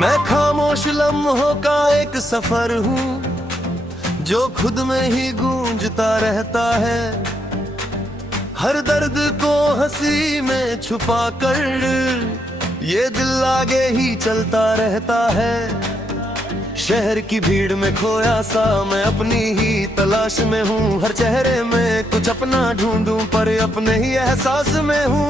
मैं खामोश लम्हों का एक सफर हूँ जो खुद में ही गूंजता रहता है। हर दर्द को हंसी में छुपा कर ये दिल आगे ही चलता रहता है। शहर की भीड़ में खोया सा मैं अपनी ही तलाश में हूँ। हर चेहरे में कुछ अपना ढूंढूं पर अपने ही एहसास में हूँ।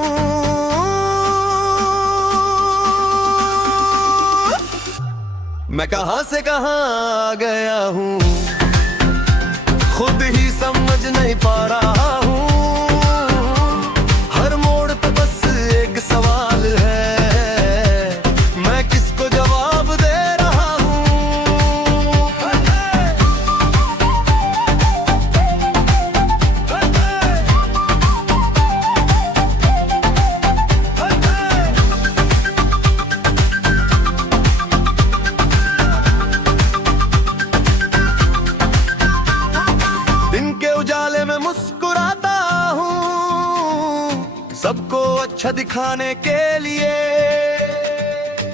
मैं कहां से कहां आ गया हूँ खुद ही समझ नहीं पा रहा हूँ। हर मोड़ पे बस एक सवाल है, मैं किसको जवाब दे रहा हूँ। दिन के उजाले में मुस्कुराता हूँ सबको अच्छा दिखाने के लिए,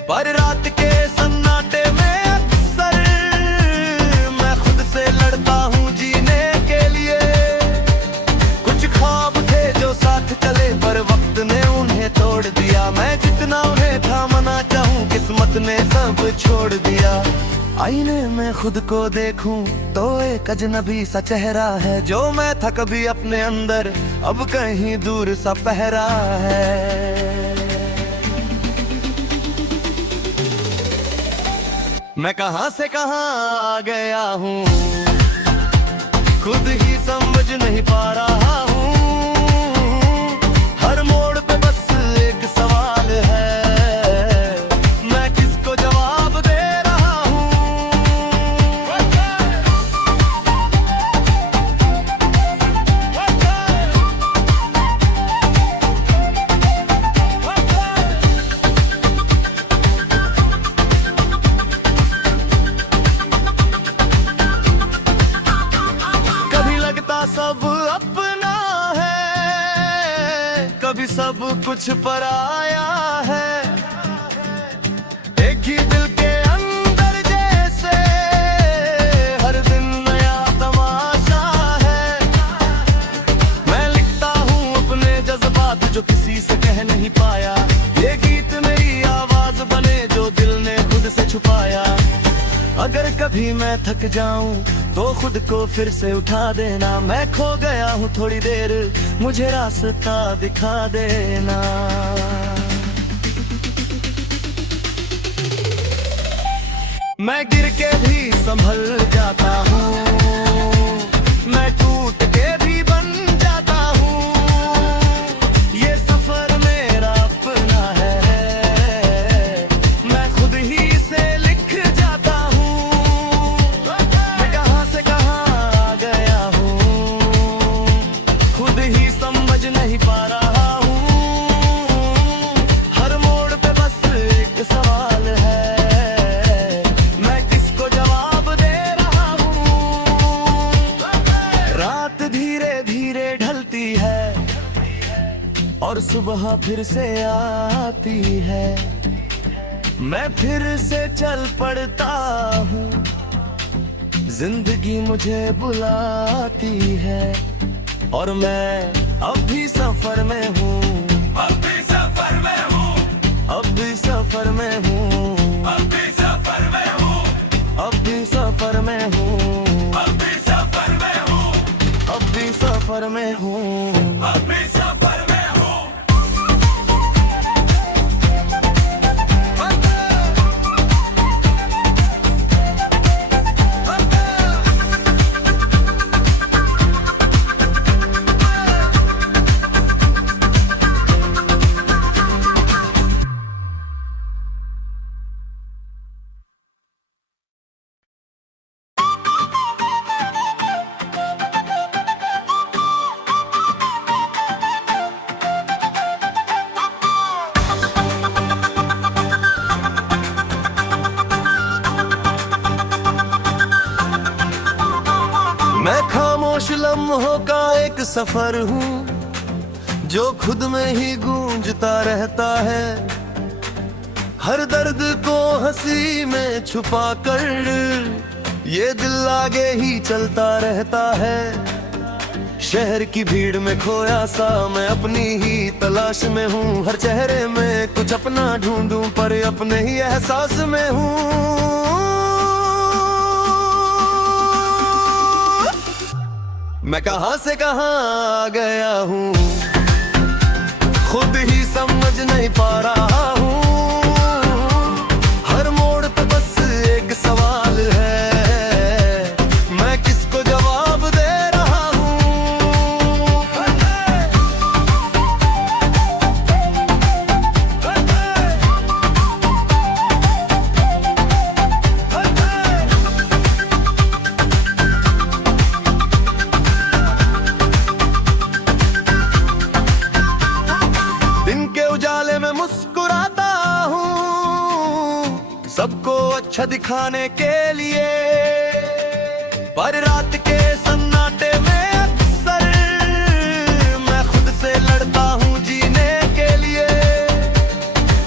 पर रात के सन्नाटे में अक्सर मैं खुद से लड़ता हूँ जीने के लिए। कुछ ख्वाब थे जो साथ चले पर वक्त ने उन्हें तोड़ दिया। मैं जितना उन्हें थामना चाहूँ किस्मत ने सब छोड़ दिया। आईने में खुद को देखूं तो एक अजनबी सा चेहरा है जो मैं था कभी अपने अंदर, अब कहीं दूर सा पहरा है। मैं कहां से कहां आ गया हूँ खुद ही समझ नहीं पा रहा हूँ। हर मोड़ पे बस एक सवाल है, मैं किसको जवाब दे रहा हूँ। कभी लगता सब अपना है, कभी सब कुछ पराया है। एक ही दिल के अंदर जैसे हर दिन नया तमाशा है। मैं लिखता हूँ अपने जज्बात जो किसी से कह नहीं पाया। ये गीत मेरी आवाज बने जो दिल ने खुद से छुपाया। अगर कभी मैं थक जाऊं तो खुद को फिर से उठा देना। मैं खो गया हूँ थोड़ी देर, मुझे रास्ता दिखा देना। मैं गिर के भी संभल जाता हूँ, मैं टूट के भी बन जाता हूँ। ये सफर मेरा अपना है, मैं खुद ही से लिख जाता हूँ। मैं कहां से कहां आ गया हूँ खुद ही समझ नहीं पा रहा हूँ। हर मोड़ पे बस एक सवाल है, मैं किसको जवाब दे रहा हूँ। रात धीरे धीरे ढलती है और सुबह फिर से आती है। मैं फिर से चल पड़ता हूँ, जिंदगी मुझे बुलाती है और मैं अब भी सफर में हूँ। अब भी सफर में हूँ, अब भी सफर में हूँ, अब भी सफर में हूँ, अब भी सफर में हूँ, अब भी सफर में हूँ, अब भी सफर में हूँ, अब भी सफर में हूँ। मैं खामोश लम्हों का एक सफर हूँ जो खुद में ही गूंजता रहता है। हर दर्द को हंसी में छुपा कर ये दिल आगे ही चलता रहता है। शहर की भीड़ में खोया सा मैं अपनी ही तलाश में हूँ। हर चेहरे में कुछ अपना ढूंढूं पर अपने ही एहसास में हूँ। मैं कहां से कहां आ गया हूँ, खुद ही समझ नहीं पा रहा हूँ। हर मोड़ पे बस एक सवाल है, मैं किसको जवाब दे रहा हूँ। दिन के उजाले में मुस्कुराता हूँ सबको अच्छा दिखाने के लिए, पर रात के सन्नाटे में अक्सर मैं खुद से लड़ता हूँ जीने के लिए।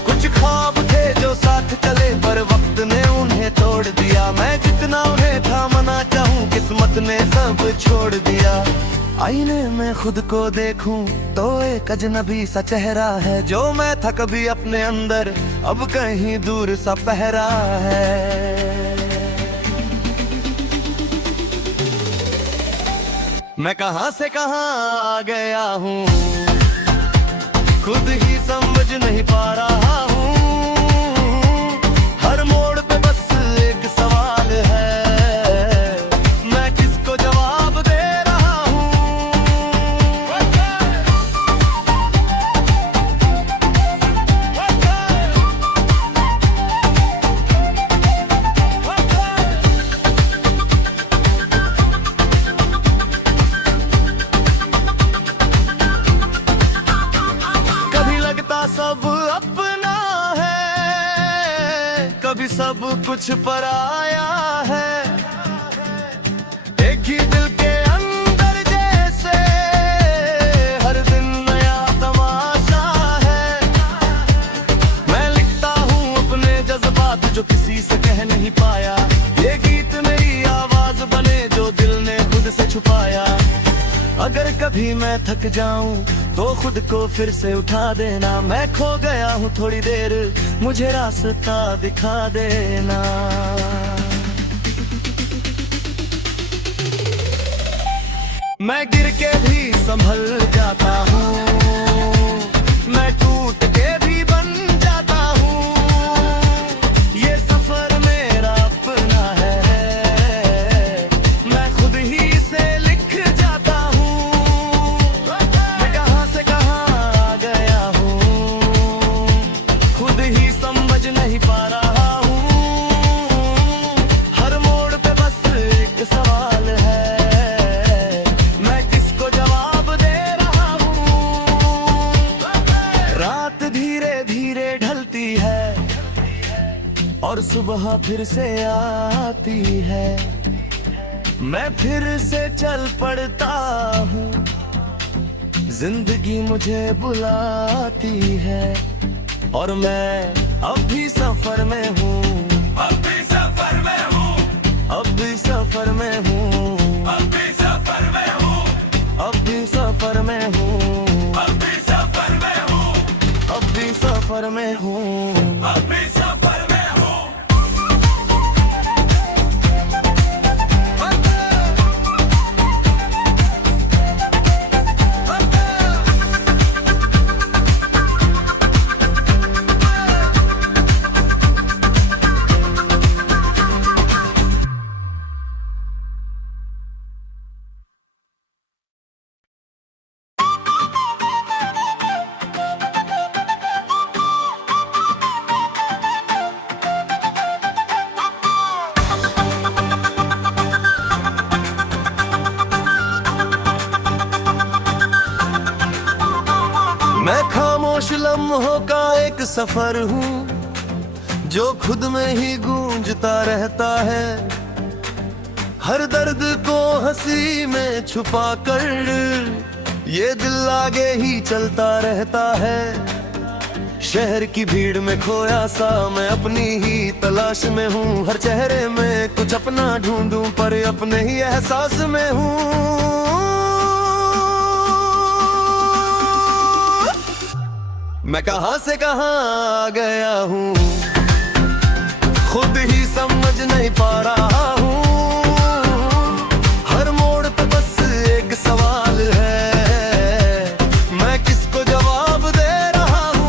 कुछ ख्वाब थे जो साथ चले पर वक्त ने उन्हें तोड़ दिया। मैं जितना उन्हें थामना चाहूँ किस्मत ने सब छोड़ दिया। आईने में खुद को देखूं तो एक अजनबी सा चेहरा है, जो मैं था कभी अपने अंदर अब कहीं दूर सा पहरा है। मैं कहां से कहां आ गया हूँ, खुद ही समझ नहीं पा रहा हूँ। हर मोड़ पे बस एक सवाल है, मैं किसको जवाब दे रहा हूँ। सब अपना है, कभी सब कुछ पराया है। एक ही दिल के अंदर जैसे हर दिन नया तमाशा है। मैं लिखता हूँ अपने जज्बात जो किसी से कह नहीं पाया। ये गीत मेरी आवाज बने जो दिल ने खुद से छुपाया। अगर कभी मैं थक जाऊं तो खुद को फिर से उठा देना। मैं खो गया हूँ थोड़ी देर, मुझे रास्ता दिखा देना। मैं गिर के भी संभल जाता हूँ, मैं टूट के भी बन जाता हूँ। ये सफर मेरा अपना है, मैं खुद ही से लिख जाता हूँ। मैं कहां से कहां आ गया हूँ, खुद ही समझ नहीं पा रहा हूँ। हर मोड़ पे बस एक सवाल है, मैं किसको जवाब दे रहा हूँ। रात धीरे धीरे ढलती है और सुबह फिर से आती है। मैं फिर से चल पड़ता हूँ, जिंदगी मुझे बुलाती है। और मैं अब भी सफर में हूँ, अब भी सफर में हूँ, अब भी सफर में हूँ, अब भी सफर में हूँ, अब भी सफर में हूँ, अब भी सफर में हूँ, अब भी सफर में हूँ, अब भी सफर में हूँ। मैं खामोश लम्हों का एक सफर हूँ जो खुद में ही गूंजता रहता है। हर दर्द को हंसी में छुपा कर ये दिल आगे ही चलता रहता है। शहर की भीड़ में खोया सा मैं अपनी ही तलाश में हूँ। हर चेहरे में कुछ अपना ढूंढूं पर अपने ही एहसास में हूँ। मैं कहाँ से कहाँ आ गया हूँ, खुद ही समझ नहीं पा रहा हूँ। हर मोड़ पे बस एक सवाल है, मैं किसको जवाब दे रहा हूँ।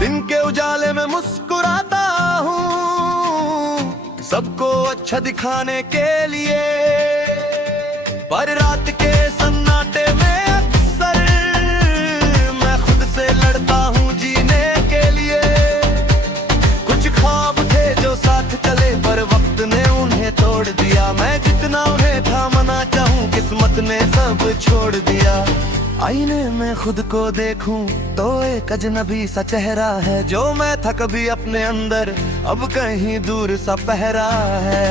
दिन के उजाले में मुस्कुराता हूँ सबको अच्छा दिखाने के लिए, पर रात के सन्नाटे में अक्सर मैं खुद से लड़ता हूँ जीने के लिए। कुछ ख्वाब थे जो साथ चले पर वक्त ने उन्हें तोड़ दिया। मैं जितना उन्हें थामना चाहूँ किस्मत ने सब छोड़ दिया। आईने में खुद को देखूं तो एक अजनबी सा चेहरा है, जो मैं था कभी अपने अंदर अब कहीं दूर सा पहरा है।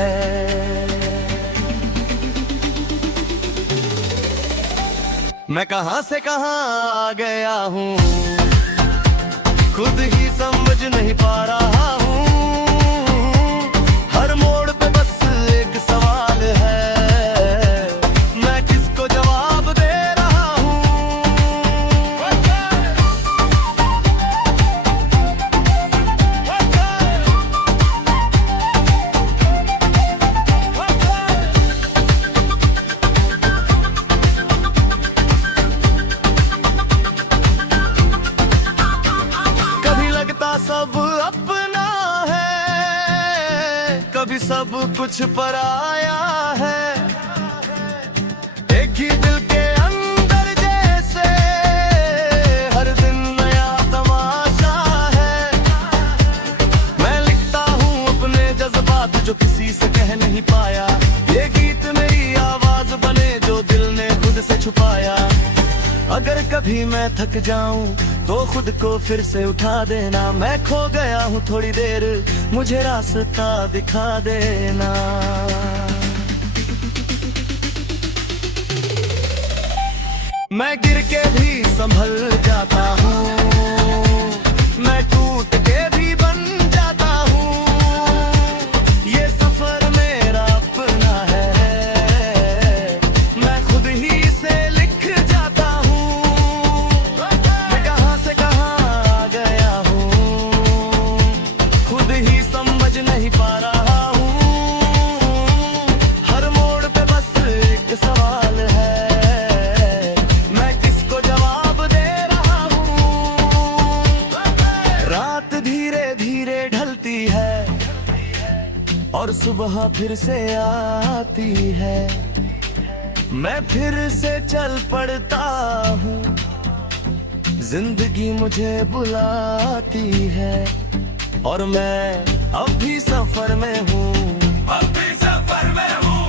मैं कहाँ से कहाँ आ गया हूँ, खुद ही समझ नहीं पा रहा हूँ। हर मोड़ पे बस एक सवाल है, मैं किसको जवाब दे रहा हूँ। कभी लगता सब अपना है, कभी सब कुछ पराया है। एक ही दिल के अंदर जैसे हर दिन नया तमाशा है। मैं लिखता हूँ अपने जज्बात जो किसी से कह नहीं पाया। ये गीत मेरी आवाज बने जो दिल ने खुद से छुपाया। अगर कभी मैं थक जाऊं तो खुद को फिर से उठा देना। मैं खो गया हूँ थोड़ी देर, मुझे रास्ता दिखा देना। मैं गिर के भी संभल जाता हूँ, मैं टूट के भी बन जाता हूँ। ये सफर मेरा अपना है, मैं खुद ही इसे लिख जाता हूँ। मैं कहाँ से कहाँ आ गया हूँ, खुद ही समझ नहीं पा रहा हूँ। हर मोड़ पे बस एक सवाल है, मैं किसको जवाब दे रहा हूँ। रात धीरे धीरे ढलती है और सुबह फिर से आती है। मैं फिर से चल पड़ता हूँ, जिंदगी मुझे बुलाती है। और मैं अब भी सफर में हूँ, अब भी सफर में हूँ,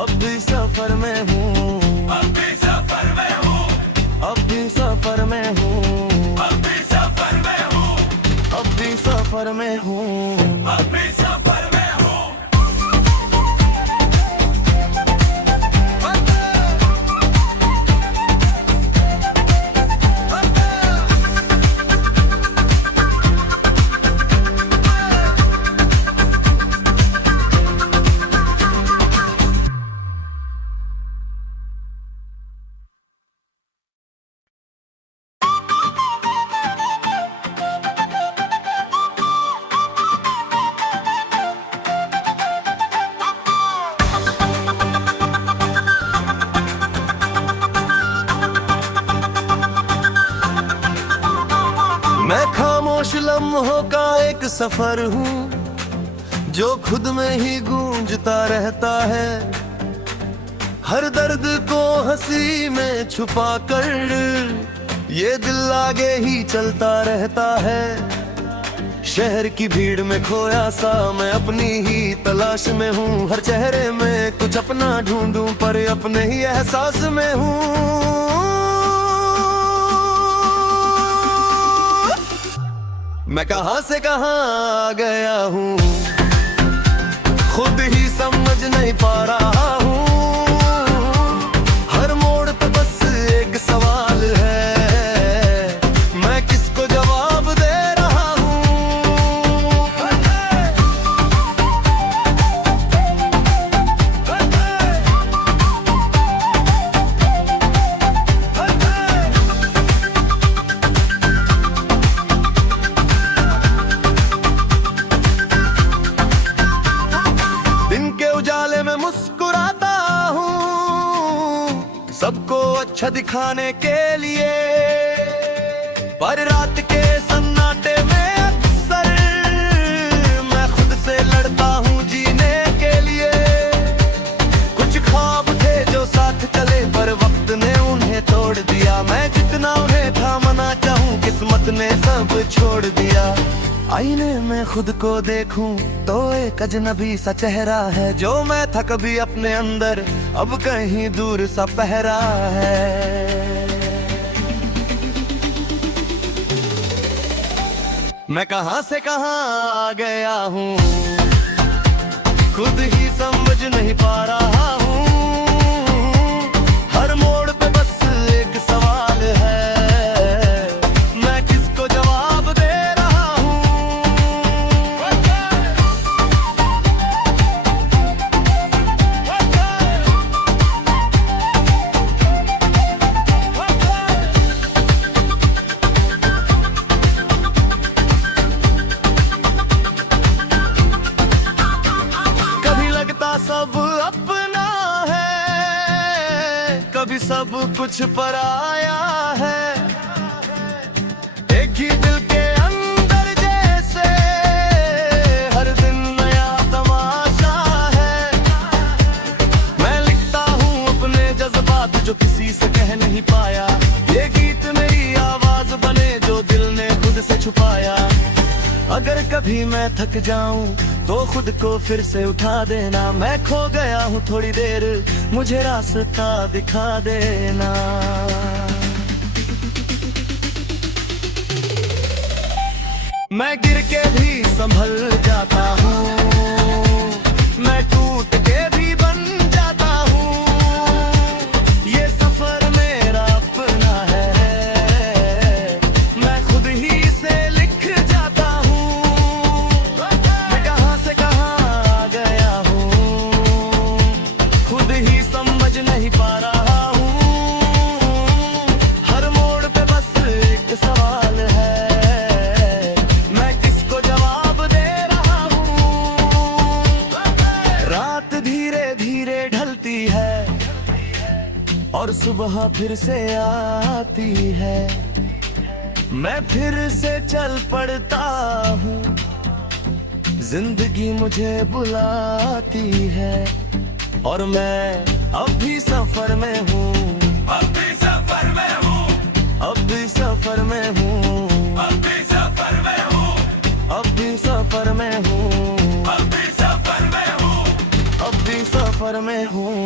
अब भी सफर में हूँ, अब भी सफर में हूँ, अब भी सफर में हूँ, अब भी सफर में हूँ, अब भी सफर में हूँ, अब भी सफर में हूँ। मैं खामोश लम्हों का एक सफर हूँ जो खुद में ही गूंजता रहता है। हर दर्द को हंसी में छुपा कर ये दिल आगे ही चलता रहता है। शहर की भीड़ में खोया सा मैं अपनी ही तलाश में हूँ। हर चेहरे में कुछ अपना ढूंढूं पर अपने ही एहसास में हूँ। मैं कहां से कहां आ गया हूँ, खुद ही समझ नहीं पा रहा हूँ। हर मोड़ पे बस एक सवाल है, मैं किसको जवाब दे रहा हूँ। दिन के उजाले में मुस्कुराता हूँ, सबको अच्छा दिखाने के लिए, पर रात के सन्नाटे में अक्सर मैं खुद से लड़ता हूँ जीने के लिए। कुछ ख्वाब थे जो साथ चले, पर वक्त ने उन्हें तोड़ दिया। मैं जितना उन्हें थामना चाहूँ, किस्मत ने सब छोड़ दिया। आईने में खुद को देखूं तो एक अजनबी सा चेहरा है, जो मैं था कभी अपने अंदर अब कहीं दूर सा पहरा है। मैं कहां से कहां आ गया हूँ, खुद ही समझ नहीं पा रहा हूँ। हर मोड़ पे बस एक सवाल है, मैं किसको जवाब दे रहा हूँ। कभी लगता सब अपना है, कभी सब कुछ पराया है। एक ही दिल के अंदर जैसे हर दिन नया तमाशा है। मैं लिखता हूँ अपने जज्बात जो किसी से कह नहीं पाया। ये गीत मेरी आवाज बने जो दिल ने खुद से छुपाया। अगर कभी मैं थक जाऊं तो खुद को फिर से उठा देना। मैं खो गया हूँ थोड़ी देर, मुझे रास्ता दिखा देना। मैं गिर के भी संभल जाता हूँ, मैं टूट के भी बन जाता हूँ। ये सफर मेरा अपना है, मैं खुद ही से लिख जाता हूँ। मैं कहां से कहां आ गया हूँ, खुद ही समझ नहीं पा रहा हूँ। हर मोड़ पे बस एक सवाल है, मैं किसको जवाब दे रहा हूँ। रात धीरे धीरे ढलती है और सुबह फिर से आती है। मैं फिर से चल पड़ता हूँ, जिंदगी मुझे बुलाती है। और मैं अब भी सफर में हूँ, अब भी सफर में हूँ, अब भी सफर में हूँ, अब भी सफर में हूँ, अब भी सफर में हूँ, अब भी सफर में हूँ। अब भी सफर में हूँ।